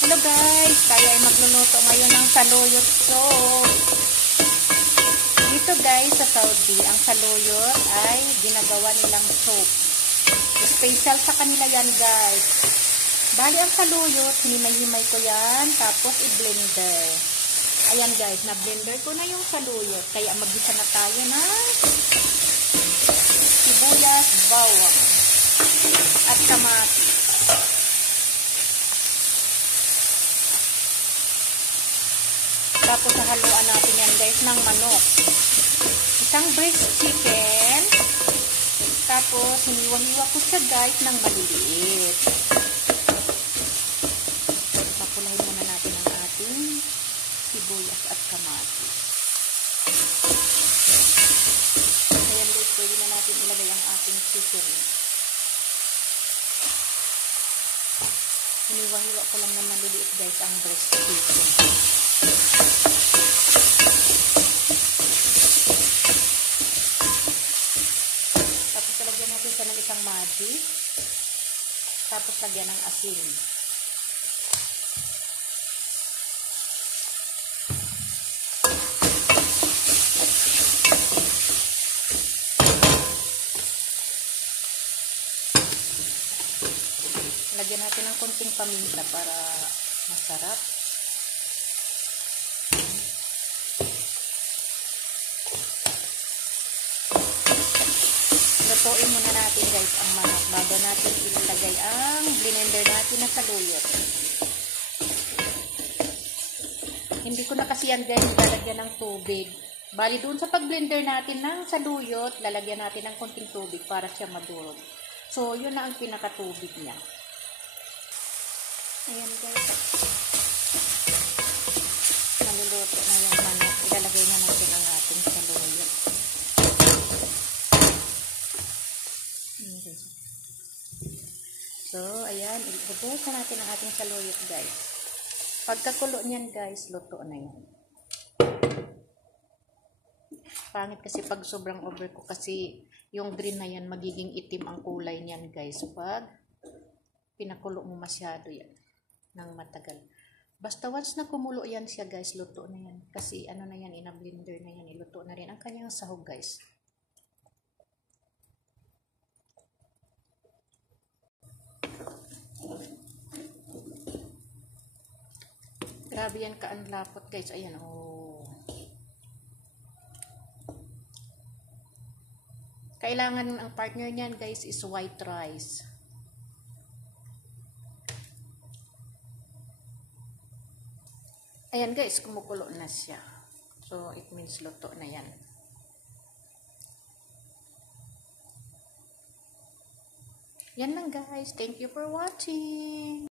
Hello guys, tayo ay magluluto ngayon ng saluyot soup. Dito guys sa Saudi, ang saluyot ay ginagawa nilang soup. Special sa kanila yan guys. Bali ang saluyot, hinimay-himay ko yan, tapos i-blender. Ayan guys, na-blender ko na yung saluyot. Kaya mag-isa na tayo na sibuyas, bawang, at kamatis. Tapos haluan natin yan guys ng manok. Isang breast chicken. Tapos hiniwa-hiwa ko siya guys ng maliliit. Papulahin muna natin ang ating sibuyas at kamatis. Ayan guys, pwede na natin ilagay ang ating chicken. Hiniwa-hiwa ko lang ng maliliit guys ang breast chicken. Tapos lagyan natin siya ng isang Maggi. Tapos lagyan ng asin. Lagyan natin ng konting paminta para masarap. Lutuin muna natin guys ang manok bago natin ilagay ang blender natin na saluyot. Hindi ko na kasi yan guys lalagyan ng tubig. Bali doon sa pag-blender natin ng saluyot, lalagyan natin ng konting tubig para siya madurog. So yun na ang pinakatubig niya. Ayan guys. Naluluto na yung manok. Ilalagay na natin ang ating saluyot. So, ayan. Ibubusan natin ang ating saluyot guys. Pagkakulo niyan guys, luto na yan. Pangit kasi pag sobrang overcook kasi yung green na yan, magiging itim ang kulay niyan guys. Pag pinakulo mo masyado yan ng matagal. Basta once na kumulo yan siya guys, luto na yan. Kasi ano na yan, ina-blender na yan. Iluto na rin ang kanyang sahog guys. Grabe yan kaanlapot guys. Ayan oh. Kailangan ang partner niyan guys is white rice. Ayan guys, kumukulo na siya. So, it means luto na yan. Yan lang guys. Thank you for watching.